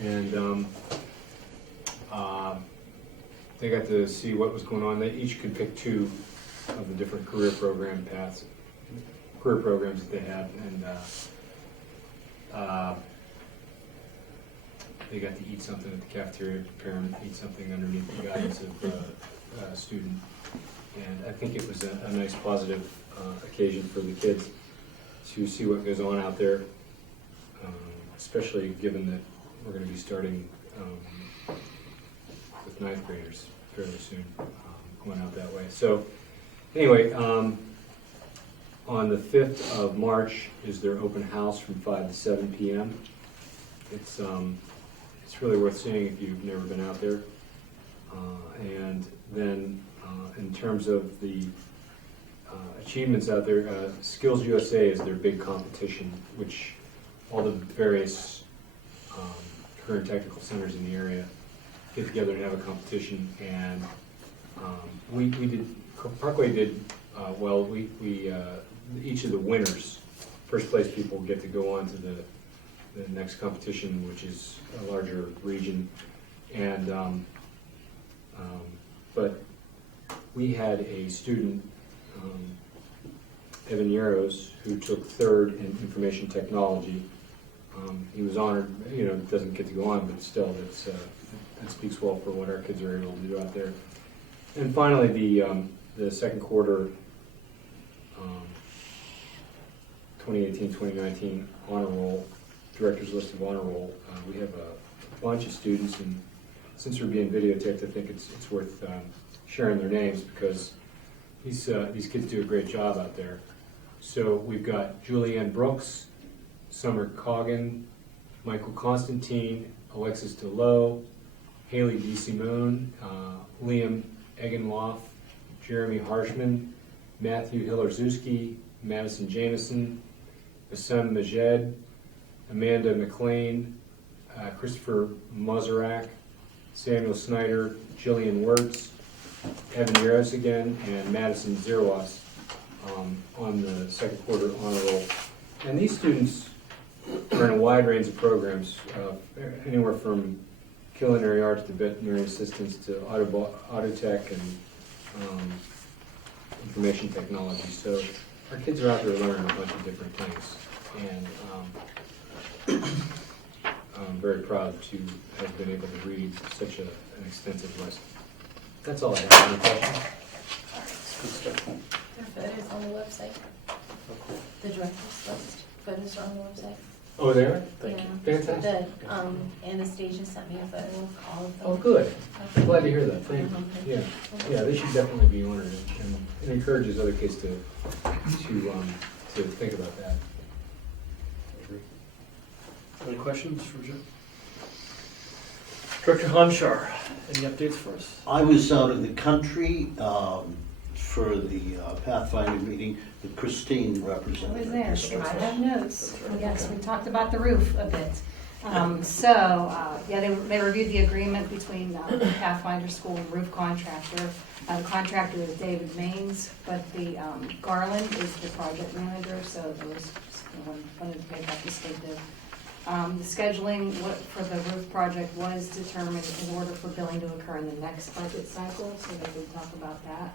And they got to see what was going on. They each could pick 2 of the different career programs that they had, and they got to eat something at the cafeteria, prepare and eat something underneath the guidance of a student. And I think it was a nice positive occasion for the kids to see what goes on out there, especially given that we're going to be starting with 9th graders fairly soon, going out that way. So anyway, on the 5th of March is their open house from 5 to 7 p.m. It's really worth seeing if you've never been out there. And then in terms of the achievements out there, Skills USA is their big competition, which all the various career and technical centers in the area get together and have a competition. And Parkway did well. Each of the winners, first place people, get to go on to the next competition, which is a larger region. And but we had a student, Evan Yaros, who took 3rd in information technology. He was honored. Doesn't get to go on, but still, that speaks well for what our kids are able to do out there. And finally, the second quarter 2018-2019 honor roll, director's list of honor roll. We have a bunch of students, and since we're being videotaped, I think it's worth sharing their names, because these kids do a great job out there. So we've got Julianne Brooks, Summer Coggin, Michael Constantine, Alexis DeLoe, Haley D. Simone, Liam Eggenloff, Jeremy Harshman, Matthew Hiller-Zuski, Madison Jameson, Bassem Majed, Amanda McLean, Christopher Mazarak, Samuel Snyder, Jillian Wirtz, Evan Yaros again, and Madison Zerwas on the second quarter honor roll. And these students are in a wide range of programs, anywhere from culinary arts to veterinary assistance to auto tech and information technology. So our kids are out there learning a bunch of different things, and I'm very proud to have been able to read such an extensive list. That's all I have. Any questions? Good stuff. Their photos on the website. The director's list, photos are on the website. Oh, they are? Thank you. Fantastic. Anastasia sent me a photo of all of them. Oh, good. I'm glad to hear that. Thank you. Yeah, they should definitely be honored, and it encourages other kids to think about that. Any questions for Jim? Director Hanshar, any updates for us? I was out in the country for the Pathfinder meeting that Christine I represented. was there. I have notes. Yes, we talked about the roof a bit. They reviewed the agreement between Pathfinder School and roof contractor. The contractor is David Maines, but the Garland is the project manager, so there was wanted to make that distinctive. The scheduling for the roof project was determined in order for billing to occur in the next budget cycle, so they did talk about that.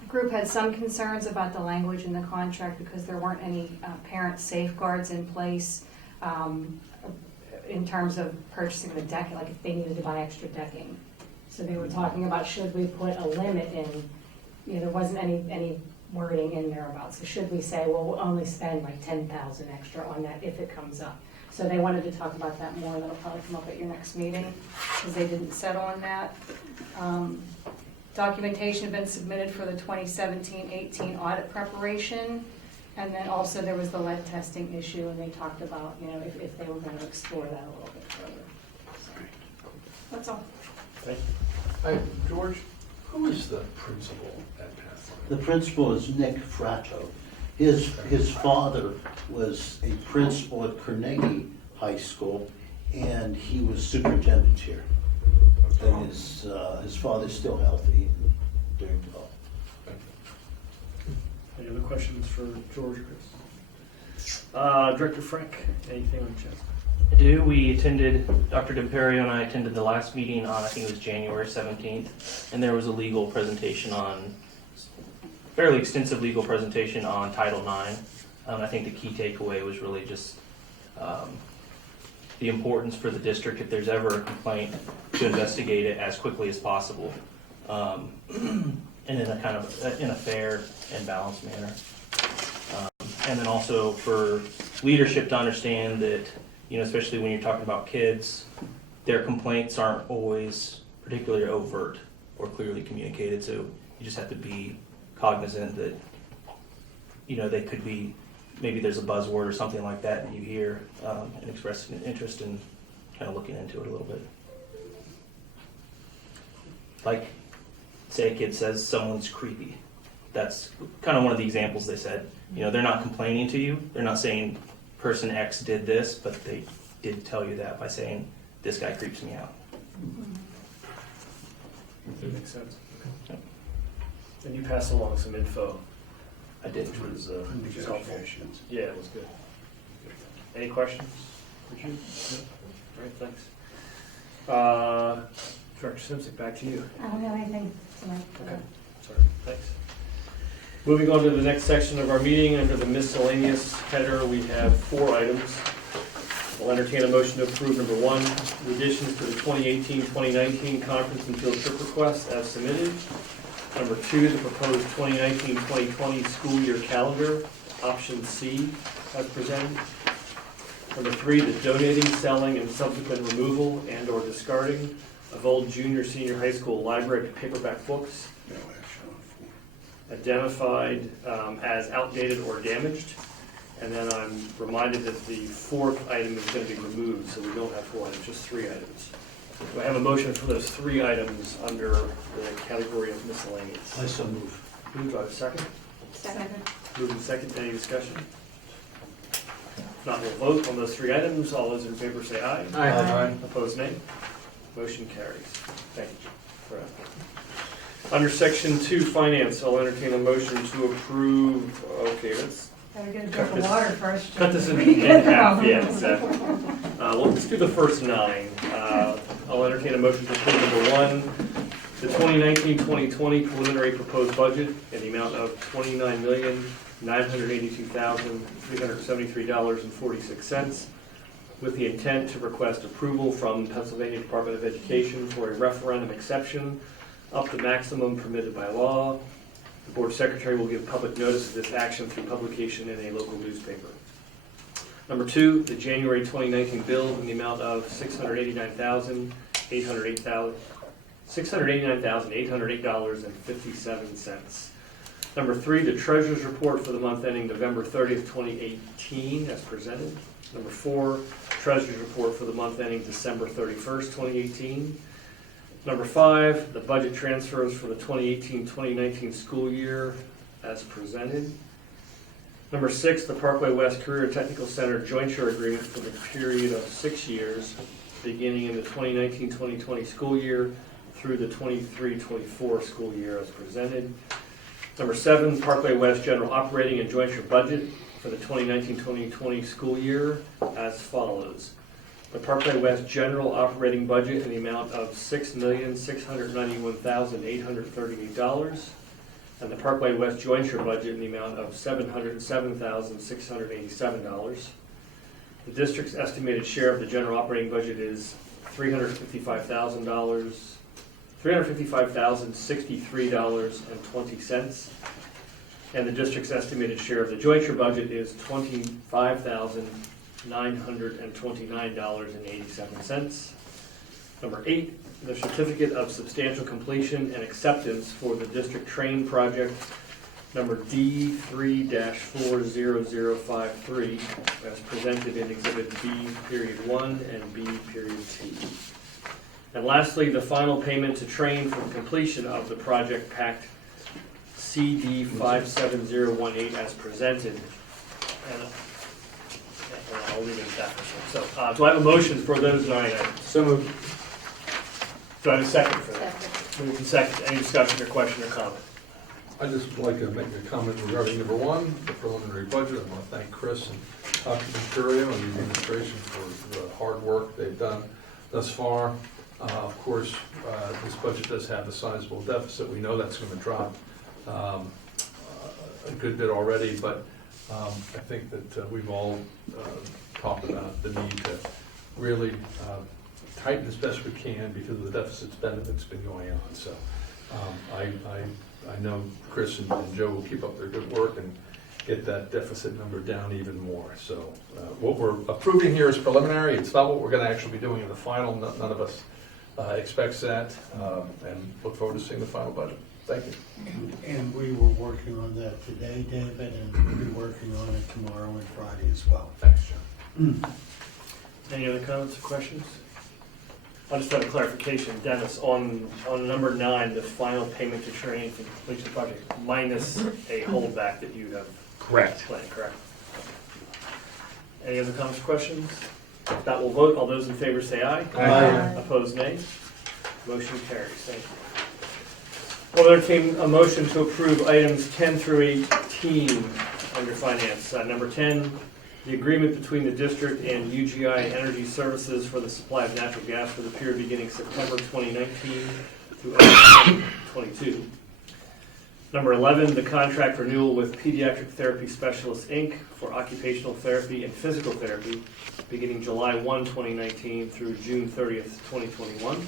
The group had some concerns about the language in the contract because there weren't any parent safeguards in place in terms of purchasing the deck, like if they needed to buy extra decking. So they were talking about, should we put a limit in, there wasn't any wording in there about, so should we say, well, we'll only spend like 10,000 extra on that if it comes up. So they wanted to talk about that more, that'll probably come up at your next meeting, because they didn't settle on that. Documentation had been submitted for the 2017-18 audit preparation, and then also there was the lead testing issue, and they talked about, if they were going to explore that a little bit further. So, that's all. Thank you. Hi, George, who is the principal at Pathfinder? The principal is Nick Fratto. His father was a principal at Carnegie High School, and he was superintendent here. And his father's still healthy and doing well. Any other questions for George or Chris? Director Frank, anything on chest? I do. We attended, Dr. DiMperio and I attended the last meeting on, I think it was January 17th, and there was a legal presentation on, fairly extensive legal presentation on Title IX. I think the key takeaway was really just the importance for the district, if there's ever a complaint, to investigate it as quickly as possible, and in a kind of in a fair and balanced manner. And then also for leadership to understand that, especially when you're talking about kids, their complaints aren't always particularly overt or clearly communicated. So you just have to be cognizant that, they could be, maybe there's a buzzword or something like that that you hear, and express an interest in kind of looking into it a little bit. Like, say a kid says someone's creepy. That's kind of one of the examples they said. They're not complaining to you. They're not saying person X did this, but they did tell you that by saying, this guy creeps me out. That makes sense. Okay. And you passed along some info. I did. Which was helpful. Negotiations. Yeah, it was good. Any questions? No? All right, thanks. Director Simsick, back to you. I don't have anything tonight. Okay, sorry, thanks. Moving on to the next section of our meeting, under the miscellaneous header, we have 4 items. I'll entertain a motion to approve number 1, the additions to the 2018-2019 conference and field trip request as submitted. Number 2, the proposed 2019-2020 school year calendar, option C, as presented. Number 3, the donating, selling, and subsequent removal and/or discarding of old junior, senior high school library paperback books No action on 4. identified as outdated or damaged. And then I'm reminded that the 4th item is going to be removed, so we don't have 4 items, just 3 items. Do I have a motion for those 3 items under the category of miscellaneous? I so move. Moved, do I have a second? Second. Moved and second, any discussion? If not, we'll vote on those 3 items. All those in favor say aye. Aye. Opposed, nay. Motion carries. Thank you. For that. Under section 2, finance, I'll entertain a motion to approve, okay, let's Better get a Cut drink of this- water first. cut this in Read half, them. yeah, exactly. Well, let's do the first 9. I'll entertain a motion to approve number 1, the 2019-2020 preliminary proposed budget in the amount of $29,982,373.46, with the intent to request approval from Pennsylvania Department of Education for a referendum exception up to maximum permitted by law. The board secretary will give public notice of this action through publication in a local newspaper. Number 2, the January 2019 bill in the amount of $689,808.57. Number 3, the treasurer's report for the month ending November 30th, 2018, as presented. Number 4, treasurer's report for the month ending December 31st, 2018. Number 5, the budget transfers for the 2018-2019 school year as presented. Number 6, the Parkway West Career and Technical Center jointure agreement for the period of 6 years, beginning in the 2019-2020 school year through the 23-24 school year as presented. Number 7, Parkway West general operating and jointure budget for the 2019-2020 school year as follows. The Parkway West general operating budget in the amount of $6,691,838, and the Parkway West jointure budget in the amount of $707,687. The district's estimated share of the general operating budget is $355,063.20. And the district's estimated share of the jointure budget is $25,929.87. Number 8, the certificate of substantial completion and acceptance for the district train project number D3-40053 as presented in Exhibit B.1 and B.T. And lastly, the final payment to train for the completion of the project packed CD 57018 as presented. And I'll leave it at that. So, do I have a motion for those 9 items? So moved. Do I have a second for that? Moved and second. Any discussion or question or comment? I'd just like to make a comment regarding number 1, the preliminary budget. I want to thank Chris and Dr. Mercurio and the administration for the hard work they've done thus far. Of course, this budget does have a sizable deficit. We know that's going to drop a good bit already, but I think that we've all talked about the need to really tighten as best we can because of the deficit's that's been going on. So I know Chris and Joe will keep up their good work and get that deficit number down even more. So what we're approving here is preliminary. It's not what we're going to actually be doing in the final. None of us expects that, and look forward to seeing the final budget. Thank you. And we were working on that today, David, and we'll be working on it tomorrow and Friday as well. Thanks, John. Any other comments or questions? I'll just have a clarification, Dennis, on number 9, the final payment to train for the completion project, minus a holdback that you have planned, correct? Any other comments or questions? If not, we'll vote. All those in favor say aye. Aye. Opposed, nay. Motion carries. Thank you. We'll entertain a motion to approve items 10 through 18 under finance. Number 10, the agreement between the district and UGI Energy Services for the supply of natural gas for the period beginning September 2019 through August 2022. Number 11, the contract renewal with Pediatric Therapy Specialists, Inc. for occupational therapy and physical therapy beginning July 1, 2019 through June 30th, 2021.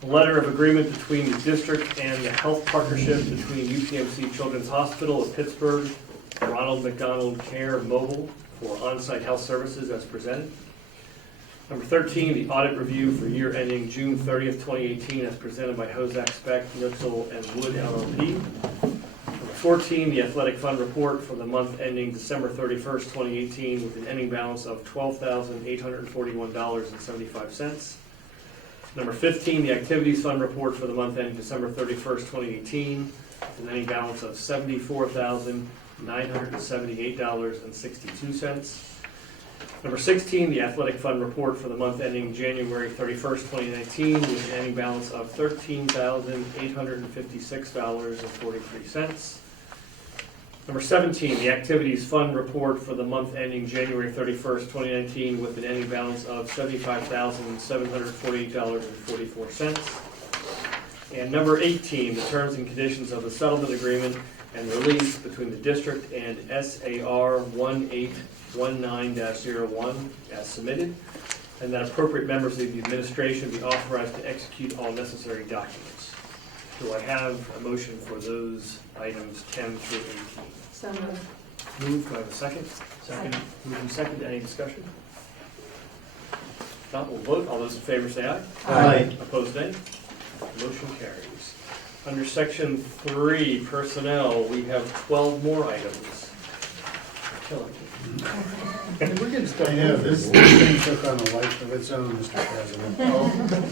A letter of agreement between the district and the health partnership between UPMC Children's Hospital of Pittsburgh, Ronald McDonald Care Mobile for on-site health services as presented. Number 13, the audit review for year ending June 30th, 2018 as presented by Hozak Speck, Nitzel, and Wood LLP. Number 14, the athletic fund report for the month ending December 31st, 2018 with an ending balance of $12,841.75. Number 15, the activities fund report for the month ending December 31st, 2018 with an ending balance of $74,978.62. Number 16, the athletic fund report for the month ending January 31st, 2019 with an ending balance of $13,856.43. Number 17, the activities fund report for the month ending January 31st, 2019 with an ending balance of $75,748.44. And number 18, the terms and conditions of the settlement agreement and release between the district and SAR 1819-01 as submitted, and that appropriate members of the administration be authorized to execute all necessary documents. Do I have a motion for those items 10 through 18? So moved. Moved, do I have a second? Second. Moved and second, any discussion? If not, we'll vote. All those in favor say aye. Aye. Opposed, nay. Motion carries. Under section 3, personnel, we have 12 more items. Killing me. We're getting started. I know, this thing took on a life of its own, Mr. President.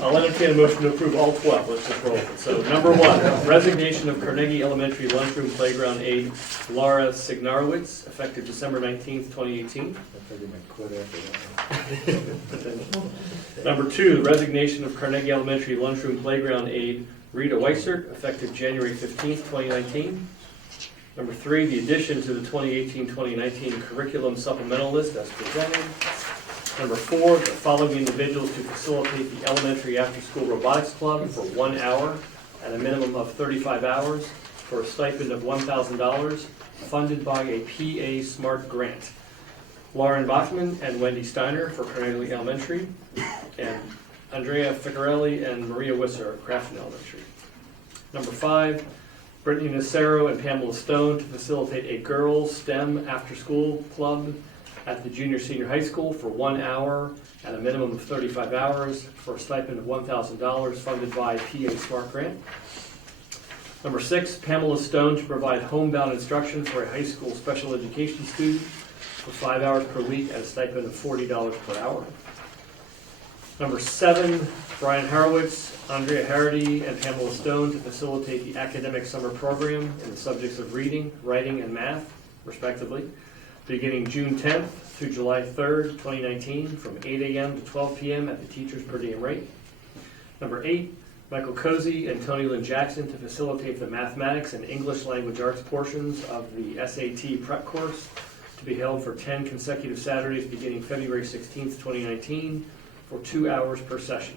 I'll entertain a motion to approve all 12. Let's just roll it. So number 1, resignation of Carnegie Elementary lunchroom playground aide Laura Signarowitz, effective December 19th, 2018. I figured I'd quit after that. Number 2, resignation of Carnegie Elementary lunchroom playground aide Rita Weissert, effective January 15th, 2019. Number 3, the addition to the 2018-2019 curriculum supplemental list as presented. Number 4, the following individuals to facilitate the elementary after-school robotics club for 1 hour at a minimum of 35 hours for a stipend of $1,000 funded by a PA Smart grant. Lauren Bachman and Wendy Steiner for Carnegie Elementary, and Andrea Ficarelli and Maria Wisser at Crafton Elementary. Number 5, Brittany Nacero and Pamela Stone to facilitate a girls' STEM after-school club at the junior senior high school for 1 hour at a minimum of 35 hours for a stipend of $1,000 funded by PA Smart Grant. Number 6, Pamela Stone to provide homebound instruction for a high school special education student for 5 hours per week at a stipend of $40 per hour. Number 7, Brian Harowitz, Andrea Harity, and Pamela Stone to facilitate the academic summer program in the subjects of reading, writing, and math, respectively, beginning June 10th through July 3rd, 2019, from 8 a.m. to 12 p.m. at the teacher's per diem rate. Number 8, Michael Cozy and Tony Lynn Jackson to facilitate the mathematics and English language arts portions of the SAT prep course to be held for 10 consecutive Saturdays beginning February 16th, 2019, for 2 hours per session.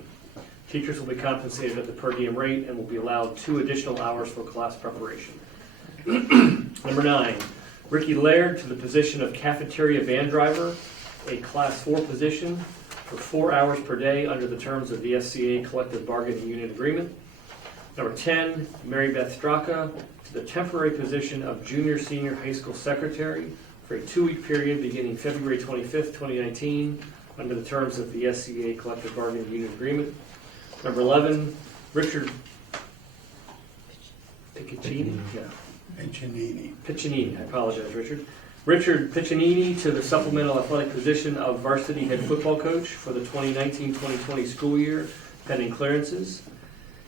Teachers will be compensated at the per diem rate and will be allowed 2 additional hours for class preparation. Number 9, Ricky Laird to the position of cafeteria van driver, a class 4 position for 4 hours per day under the terms of the SCA collective bargaining unit agreement. Number 10, Mary Beth Straka to the temporary position of junior senior high school secretary for a 2-week period beginning February 25th, 2019, under the terms of the SCA collective bargaining unit agreement. Number 11, Richard Piccinini? Yeah. Piccinini, I apologize, Richard. Richard Piccinini to the supplemental athletic position of varsity head football coach for the 2019-2020 school year, pending clearances.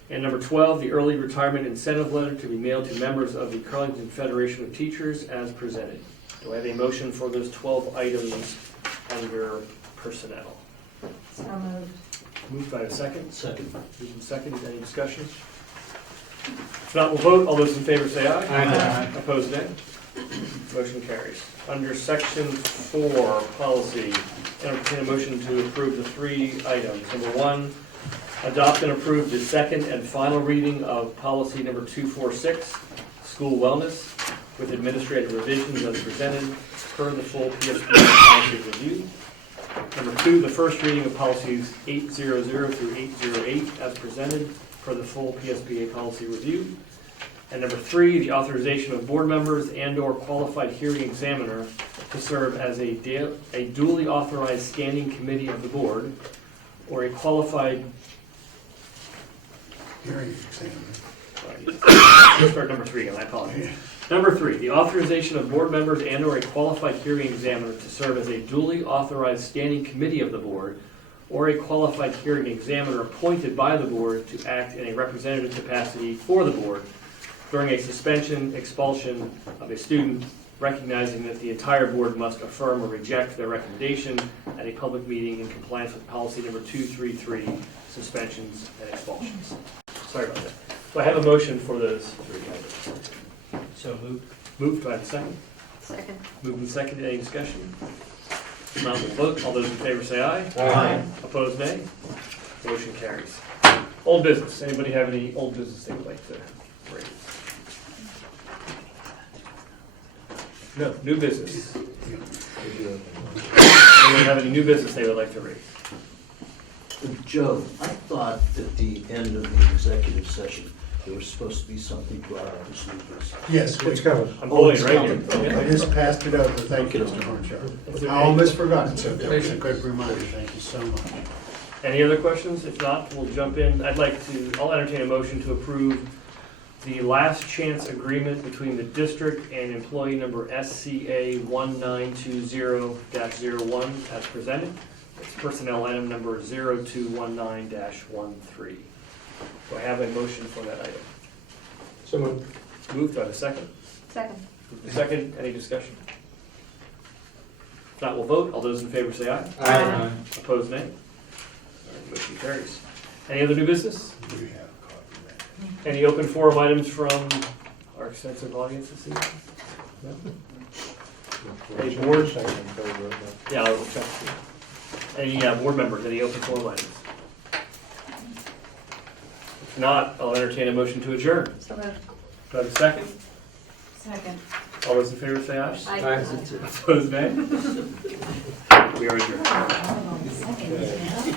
And number 12, the early retirement incentive letter to be mailed to members of the Carlynton Federation of Teachers as presented. Do I have a motion for those 12 items under personnel? So moved. Moved by a second. Second. Moved and seconded. Any discussion? If not, we'll vote. All those in favor say aye. Aye. Opposed, nay. Motion carries. Under section 4, policy, entertain a motion to approve the 3 items. Number 1, adopt and approve the second and final reading of policy number 246, school wellness, with administrative revisions as presented per the full PSB policy review. Number 2, the first reading of policies 800 through 808 as presented per the full PSBA policy review. And number 3, the authorization of board members and/or qualified hearing examiner to serve as a duly authorized standing committee of the board or a qualified Hearing examiner. Let's start number 3 again, I apologize. Number 3, the authorization of board members and/or a qualified hearing examiner to serve as a duly authorized standing committee of the board or a qualified hearing examiner appointed by the board to act in a representative capacity for the board during a suspension, expulsion of a student, recognizing that the entire board must affirm or reject their recommendation at a public meeting in compliance with policy number 233, suspensions and expulsions. Sorry about that. Do I have a motion for those 3 items? So moved. Moved, do I have a second? Second. Moved and seconded, any discussion? If not, we'll vote. All those in favor say aye. Aye. Opposed, nay. Motion carries. Old business. Anybody have any old business they would like to raise? No, new business. Anyone have any new business they would like to raise? Joe, I thought at the end of the executive session, there was supposed to be something brought up as new business. Yes, It's coming. I'm Oh, pulling it's it right coming. here. I just passed it over. Thank you, Okay. Mr. Hornshaw. I almost forgot, so that was a good reminder. Thank you so much. Any other questions? If not, we'll jump in. I'll entertain a motion to approve the last chance agreement between the district and employee number SCA 1920-01 as presented. It's personnel item number 0219-13. Do I have a motion for that item? So moved. Moved, do I have a second? Second. Second, any discussion? If not, we'll vote. All those in favor say aye. Aye. Opposed, nay. All right, motion carries. Any other new business? We have coffee. Any open forum items from our extensive audience this evening? No? Any board? Yeah, I'll check. Any board members, any open forum items? If not, I'll entertain a motion to adjourn. So moved. Do I have a second? Second. All those in favor say aye. Aye. Opposed, nay? We are adjourned. Second, yeah.